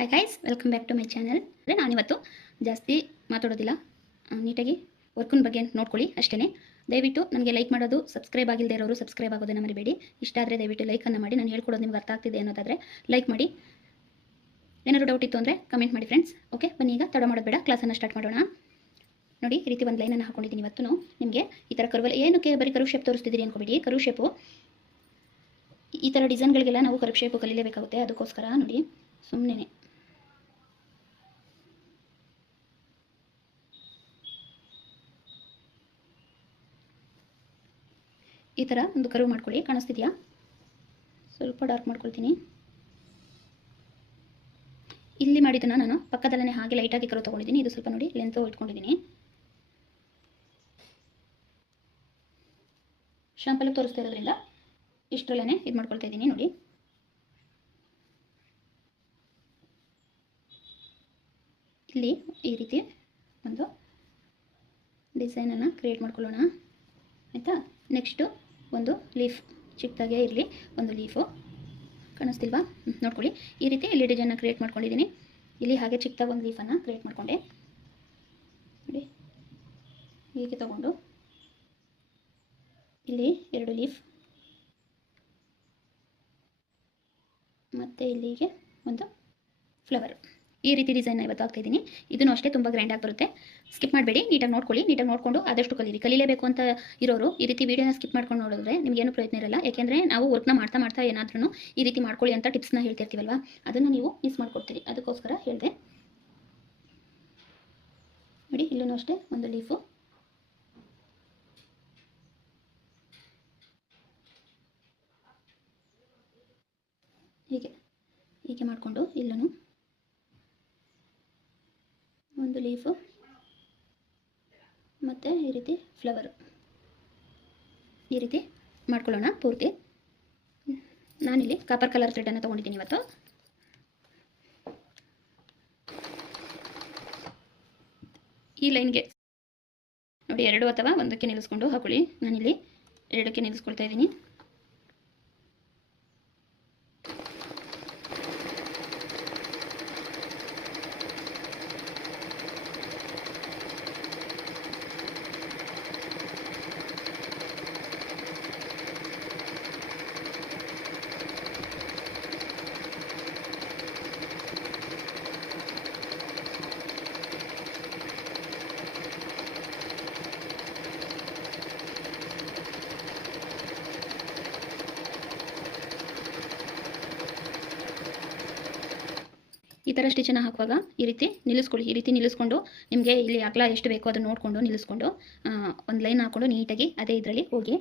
Hi guys, welcome back to my channel. ಅಂದರೆ ನಾನಿವತ್ತು ಜಾಸ್ತಿ ಮಾತಾಡೋದಿಲ್ಲ, ನೀಟಾಗಿ ವರ್ಕಿನ ಬಗ್ಗೆ ನೋಡ್ಕೊಳ್ಳಿ ಅಷ್ಟೇ. ದಯವಿಟ್ಟು ನನಗೆ ಲೈಕ್ ಮಾಡೋದು, ಸಬ್ಸ್ಕ್ರೈಬ್ ಆಗಿಲ್ಲದೆ ಇರೋರು ಸಬ್ಸ್ಕ್ರೈಬ್ ಆಗೋದನ್ನು ಮರಿಬೇಡಿ. ಇಷ್ಟ ಆದರೆ ದಯವಿಟ್ಟು ಲೈಕನ್ನು ಮಾಡಿ. ನಾನು ಹೇಳ್ಕೊಡೋದು ನಿಮ್ಗೆ ಅರ್ಥ ಆಗ್ತಿದೆ ಅನ್ನೋದಾದರೆ ಲೈಕ್ ಮಾಡಿ. ಏನಾದರೂ ಡೌಟ್ ಇತ್ತು ಅಂದರೆ ಕಮೆಂಟ್ ಮಾಡಿ ಫ್ರೆಂಡ್ಸ್. ಓಕೆ, ಬನ್ನಿ ಈಗ ತಡ ಮಾಡೋದು ಬೇಡ, ಕ್ಲಾಸನ್ನು ಸ್ಟಾರ್ಟ್ ಮಾಡೋಣ. ನೋಡಿ, ಈ ರೀತಿ ಒಂದು ಲೈನನ್ನು ಹಾಕೊಂಡಿದ್ದೀನಿ. ಇವತ್ತು ನಿಮಗೆ ಈ ಥರ ಕರ್ವಲ್ಲಿ ಏನಕ್ಕೆ ಬರೀ ಕರು ಶೇಪ್ ತೋರಿಸ್ತಿದ್ದೀರಿ ಅಂದ್ಕೊಬೇಡಿ. ಕರು ಶೇಪು ಈ ಥರ ಡಿಸೈನ್ಗಳಿಗೆಲ್ಲ ನಾವು ಕರು ಶೇಪು ಕಲೀಲೇಬೇಕಾಗುತ್ತೆ. ಅದಕ್ಕೋಸ್ಕರ ನೋಡಿ, ಸುಮ್ಮನೆ ಈ ಥರ ಒಂದು ಕರ್ವ್ ಮಾಡ್ಕೊಳ್ಳಿ. ಕಾಣಿಸ್ತಿದೆಯಾ? ಸ್ವಲ್ಪ ಡಾರ್ಕ್ ಮಾಡ್ಕೊಳ್ತೀನಿ. ಇಲ್ಲಿ ಮಾಡಿದ್ದನ್ನು ನಾನು ಪಕ್ಕದಲ್ಲೇ ಹಾಗೆ ಲೈಟಾಗಿ ಕರ್ವ್ ತೊಗೊಂಡಿದ್ದೀನಿ. ಇದು ಸ್ವಲ್ಪ ನೋಡಿ ಲೆಂತು ಇಟ್ಕೊಂಡಿದ್ದೀನಿ. ಶಾಂಪಲ್ ತೋರಿಸ್ತಾ ಇರೋದ್ರಿಂದ ಇಷ್ಟರಲ್ಲೇ ಇದು ಮಾಡ್ಕೊಳ್ತಾ ಇದ್ದೀನಿ. ನೋಡಿ, ಇಲ್ಲಿ ಈ ರೀತಿ ಒಂದು ಡಿಸೈನನ್ನು ಕ್ರಿಯೇಟ್ ಮಾಡ್ಕೊಳ್ಳೋಣ, ಆಯಿತಾ? ನೆಕ್ಸ್ಟು ಒಂದು ಲೀಫ್, ಚಿಕ್ಕದಾಗೆ ಇರಲಿ ಒಂದು ಲೀಫು. ಕಾಣಿಸ್ತಿಲ್ವಾ? ನೋಡ್ಕೊಳ್ಳಿ, ಈ ರೀತಿ ಇಲ್ಲಿ ಡಿಸೈನ್ನ ಕ್ರಿಯೇಟ್ ಮಾಡ್ಕೊಂಡಿದ್ದೀನಿ. ಇಲ್ಲಿ ಹಾಗೆ ಚಿಕ್ಕದಾಗಿ ಒಂದು ಲೀಫನ್ನು ಕ್ರಿಯೇಟ್ ಮಾಡಿಕೊಂಡೆ. ನೋಡಿ, ಹೀಗೆ ತಗೊಂಡು ಇಲ್ಲಿ 2 ಲೀಫ್, ಮತ್ತು ಇಲ್ಲಿಗೆ ಒಂದು ಫ್ಲವರ್. ಈ ರೀತಿ ಡಿಸೈನ್ನ ಇವತ್ತು ಆಗ್ತಾಯಿದ್ದೀನಿ. ಇದನ್ನು ಅಷ್ಟೇ ತುಂಬ ಗ್ರ್ಯಾಂಡಾಗಿ ಬರುತ್ತೆ. ಸ್ಕಿಪ್ ಮಾಡಬೇಡಿ, ನೀಟಾಗಿ ನೋಡ್ಕೊಳ್ಳಿ. ನೀಟಾಗಿ ನೋಡಿಕೊಂಡು ಆದಷ್ಟು ಕಲೀಲೇಬೇಕು ಅಂತ ಇರೋರು ಈ ರೀತಿ ವೀಡಿಯೋನ ಸ್ಕಿಪ್ ಮಾಡ್ಕೊಂಡು ನೋಡಿದ್ರೆ ನಿಮಗೇನು ಪ್ರಯತ್ನ ಇರಲ್ಲ. ಯಾಕೆಂದರೆ ನಾವು ವರ್ಕ್ನ ಮಾಡ್ತಾ ಏನಾದ್ರೂ ಈ ರೀತಿ ಮಾಡ್ಕೊಳ್ಳಿ ಅಂತ ಟಿಪ್ಸ್ನ ಹೇಳ್ತಿರ್ತೀವಲ್ವ, ಅದನ್ನು ನೀವು ಮಿಸ್ ಮಾಡ್ಕೊಡ್ತೀರಿ. ಅದಕ್ಕೋಸ್ಕರ ಹೇಳಿದೆ. ನೋಡಿ, ಇಲ್ಲೂ ಅಷ್ಟೇ ಒಂದು ಲೀಫು, ಹೀಗೆ ಮಾಡಿಕೊಂಡು ಇಲ್ಲೂ ಒಂದು ಲೀಫು ಮತ್ತು ಈ ರೀತಿ ಫ್ಲವರು, ಈ ರೀತಿ ಮಾಡ್ಕೊಳ್ಳೋಣ ಪೂರ್ತಿ. ನಾನಿಲ್ಲಿ ಕಾಪರ್ ಕಲರ್ ಥ್ರೆಡನ್ನು ತೊಗೊಂಡಿದ್ದೀನಿ ಇವತ್ತು. ಈ ಲೈನ್ಗೆ ನೋಡಿ 2 ಅಥವಾ 1ಕ್ಕೆ ನಿಲ್ಲಿಸ್ಕೊಂಡು ಹಾಕೊಳ್ಳಿ. ನಾನಿಲ್ಲಿ 2ಕ್ಕೆ ನಿಲ್ಲಿಸ್ಕೊಳ್ತಾ ಇದ್ದೀನಿ. ಈ ಥರ ಸ್ಟಿಚನ್ನು ಹಾಕುವಾಗ ಈ ರೀತಿ ನಿಲ್ಲಿಸ್ಕೊಳ್ಳಿ. ಈ ರೀತಿ ನಿಲ್ಲಿಸ್ಕೊಂಡು ನಿಮಗೆ ಇಲ್ಲಿ ಅಗಲ ಎಷ್ಟು ಬೇಕೋ ಅದನ್ನು ನೋಡಿಕೊಂಡು ನಿಲ್ಲಿಸ್ಕೊಂಡು ಒಂದು ಲೈನ್ ಹಾಕ್ಕೊಂಡು ನೀಟಾಗಿ ಅದೇ ಇದರಲ್ಲಿ ಹೋಗಿ.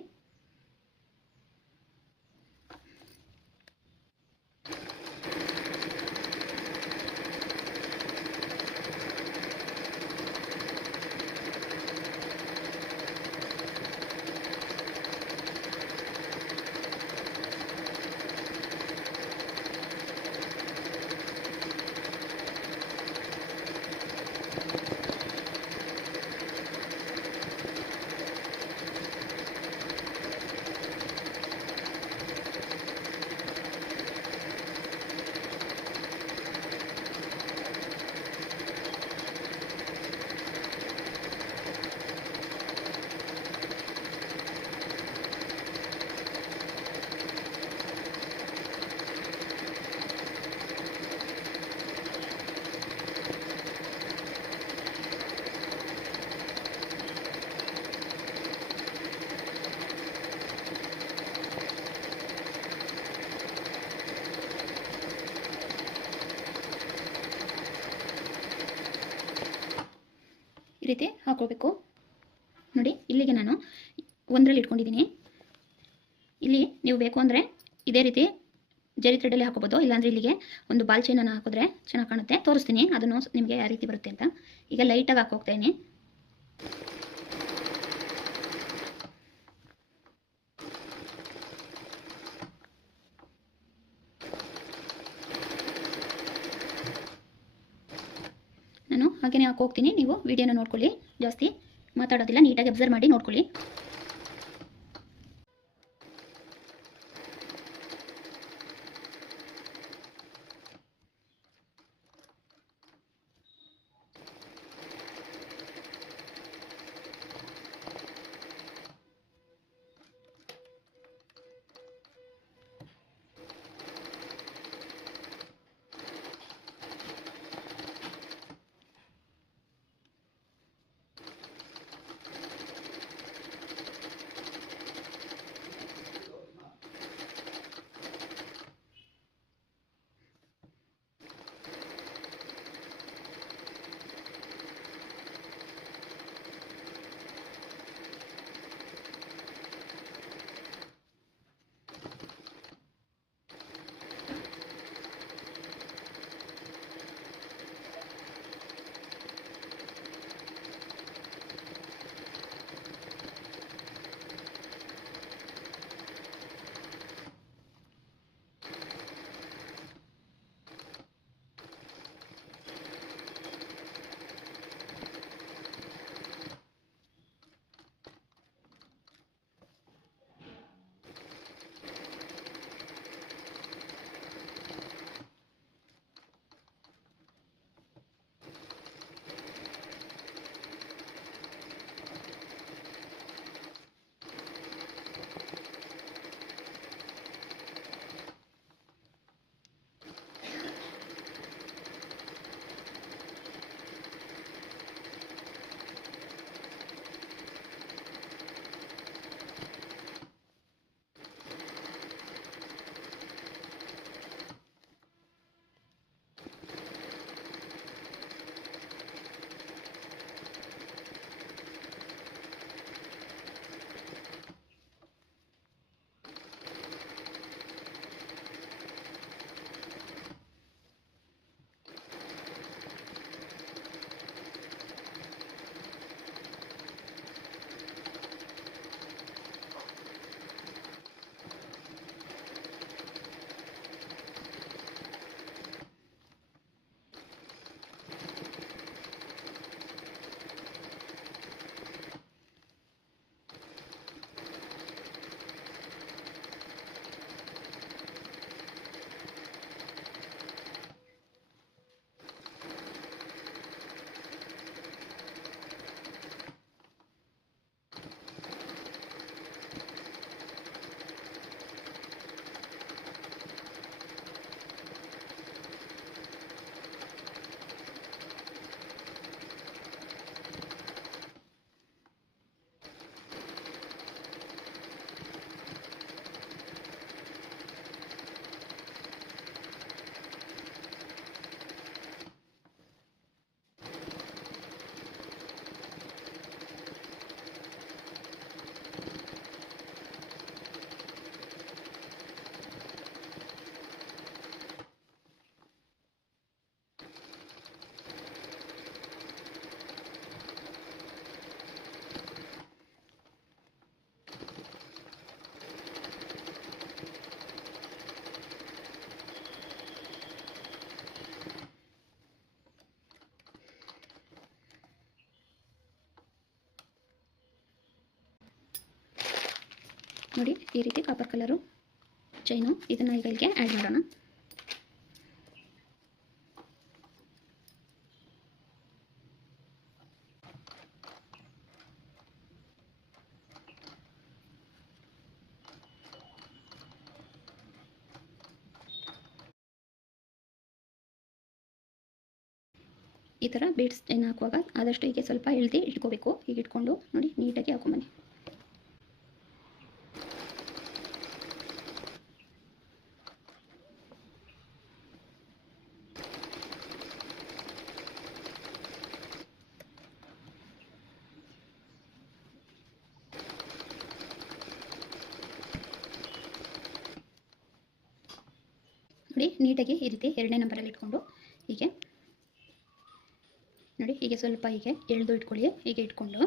ಈ ರೀತಿ ಹಾಕೋಬೇಕು. ನೋಡಿ, ಇಲ್ಲಿಗೆ ನಾನು 1ರಲ್ಲಿ ಇಟ್ಕೊಂಡಿದ್ದೀನಿ. ಇಲ್ಲಿ ನೀವು ಬೇಕು ಅಂದರೆ ಇದೇ ರೀತಿ ಜರಿ ಥ್ರೆಡಲ್ಲಿ ಹಾಕೋಬೋದು, ಇಲ್ಲಾಂದರೆ ಇಲ್ಲಿಗೆ ಒಂದು ಬಾಲ್ ಚೈನನ್ನು ಹಾಕಿದ್ರೆ ಚೆನ್ನಾಗಿ ಕಾಣುತ್ತೆ. ತೋರಿಸ್ತೀನಿ ಅದನ್ನು ನಿಮಗೆ ಯಾವ ರೀತಿ ಬರುತ್ತೆ ಅಂತ. ಈಗ ಲೈಟಾಗಿ ಹಾಕೋಗ್ತಾಯಿದ್ದೀನಿ. ನಾನು ಹಾಗೆಯೇ ಹಾಕೋಗ್ತೀನಿ. ನೀವು ವಿಡಿಯೋನ ನೋಡ್ಕೊಳ್ಳಿ, ಜಾಸ್ತಿ ಮಾತಾಡೋದಿಲ್ಲ, ನೀಟಾಗಿ ಅಬ್ಸರ್ವ್ ಮಾಡಿ ನೋಡ್ಕೊಳ್ಳಿ. ನೋಡಿ ಈ ರೀತಿ ಕಾಪರ್ ಕಲರು ಚೈನು, ಇದನ್ನು ಈಗ ಇಲ್ಲಿಗೆ ಆ್ಯಡ್ ಮಾಡೋಣ. ಈ ಥರ ಬೀಡ್ಸ್ ಚೈನ್ ಹಾಕುವಾಗ ಆದಷ್ಟು ಹೀಗೆ ಸ್ವಲ್ಪ ಎಳ್ದು ಇಟ್ಕೋಬೇಕು. ಹೀಗೆ ಇಟ್ಕೊಂಡು ನೋಡಿ ನೀಟಾಗಿ ಹಾಕೊಂಬನ್ನಿ. ನೋಡಿ ನೀಟಾಗಿ ಈ ರೀತಿ 2ನೇ ನಂಬರಲ್ಲಿ ಇಟ್ಕೊಂಡು ಹೀಗೆ ನೋಡಿ ಹೀಗೆ ಸ್ವಲ್ಪ ಹೀಗೆ ಎಳೆದು ಇಟ್ಕೊಳ್ಳಿ. ಹೀಗೆ ಇಟ್ಕೊಂಡು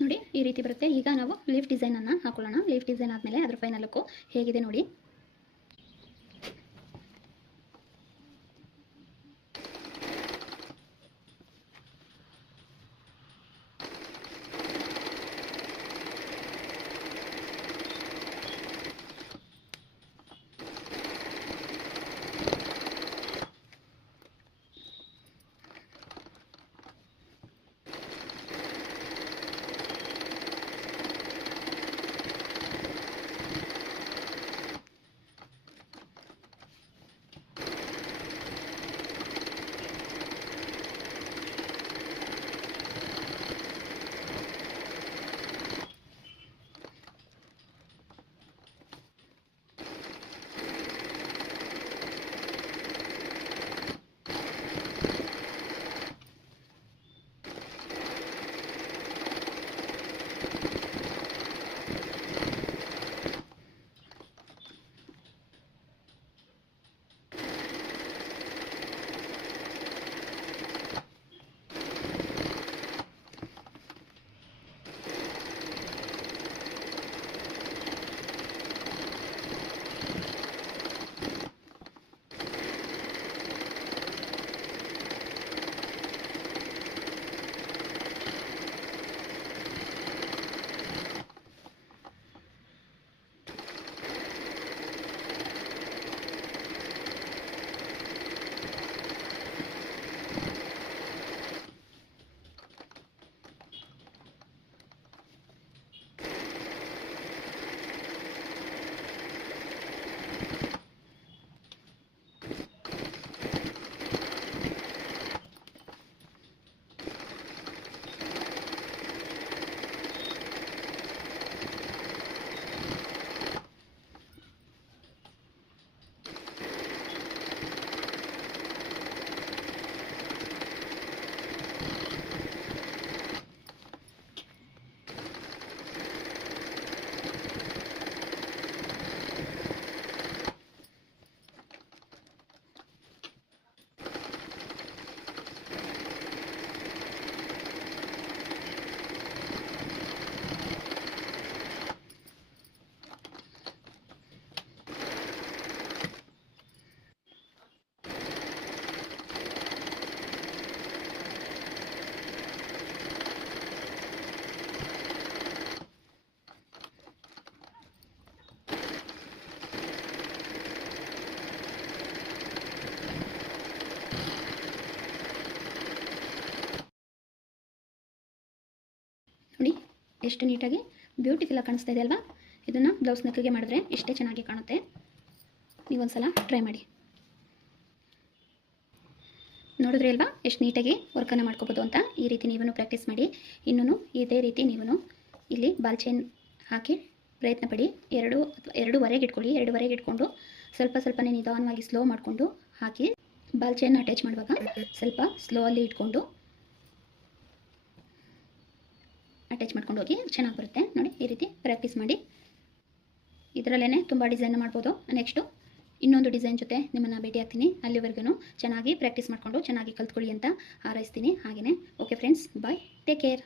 ನೋಡಿ ಈ ರೀತಿ ಬರುತ್ತೆ. ಈಗ ನಾವು ಲೀಫ್ ಡಿಸೈನನ್ನು ಹಾಕೊಳ್ಳೋಣ. ಲೀಫ್ ಡಿಸೈನ್ ಆದಮೇಲೆ ಅದರ ಫೈನಲ್ ಲುಕ್ಕು ಹೇಗಿದೆ ನೋಡಿ. ನೋಡಿ ಎಷ್ಟು ನೀಟಾಗಿ ಬ್ಯೂಟಿಫುಲ್ಲಾಗಿ ಕಾಣಿಸ್ತಾ ಇದೆ ಅಲ್ವಾ. ಇದನ್ನು ಬ್ಲೌಸ್ ನೆಕ್ಗೆ ಮಾಡಿದ್ರೆ ಎಷ್ಟೇ ಚೆನ್ನಾಗಿ ಕಾಣುತ್ತೆ. ನೀವೊಂದ್ಸಲ ಟ್ರೈ ಮಾಡಿ. ನೋಡಿದ್ರಿ ಅಲ್ವಾ ಎಷ್ಟು ನೀಟಾಗಿ ವರ್ಕನ್ನು ಮಾಡ್ಕೋಬೋದು ಅಂತ. ಈ ರೀತಿ ನೀವು ಪ್ರಾಕ್ಟೀಸ್ ಮಾಡಿ. ಇನ್ನೂ ಇದೇ ರೀತಿ ನೀವು ಇಲ್ಲಿ ಬಾಲ್ ಚೈನ್ ಹಾಕಿ ಪ್ರಯತ್ನ ಪಡಿ. 2.5 ಇಟ್ಕೊಳ್ಳಿ. 2.5 ಇಟ್ಕೊಂಡು ಸ್ವಲ್ಪನೇ ನಿಧಾನವಾಗಿ ಸ್ಲೋ ಮಾಡಿಕೊಂಡು ಹಾಕಿ. ಬಾಲ್ ಚೈನ್ ಅಟ್ಯಾಚ್ ಮಾಡುವಾಗ ಸ್ವಲ್ಪ ಸ್ಲೋ ಅಲ್ಲಿ ಇಟ್ಕೊಂಡು ಅಟ್ಯಾಚ್ ಮಾಡ್ಕೊಂಡು ಹೋಗಿ ಚೆನ್ನಾಗಿ ಬರುತ್ತೆ. ನೋಡಿ ಈ ರೀತಿ ಪ್ರಾಕ್ಟೀಸ್ ಮಾಡಿ. ಇದರಲ್ಲೇ ತುಂಬ ಡಿಸೈನ್ ಮಾಡ್ಬೋದು. ನೆಕ್ಸ್ಟು ಇನ್ನೊಂದು ಡಿಸೈನ್ ಜೊತೆ ನಿಮ್ಮನ್ನು ಭೇಟಿ ಆಗ್ತೀನಿ. ಅಲ್ಲಿವರೆಗೂ ಚೆನ್ನಾಗಿ ಪ್ರಾಕ್ಟೀಸ್ ಮಾಡಿಕೊಂಡು ಚೆನ್ನಾಗಿ ಕಲ್ತ್ಕೊಳ್ಳಿ ಅಂತ ಹಾರೈಸ್ತೀನಿ. ಹಾಗೆಯೇ ಓಕೆ ಫ್ರೆಂಡ್ಸ್, ಬಾಯ್, ಟೇಕ್ ಕೇರ್.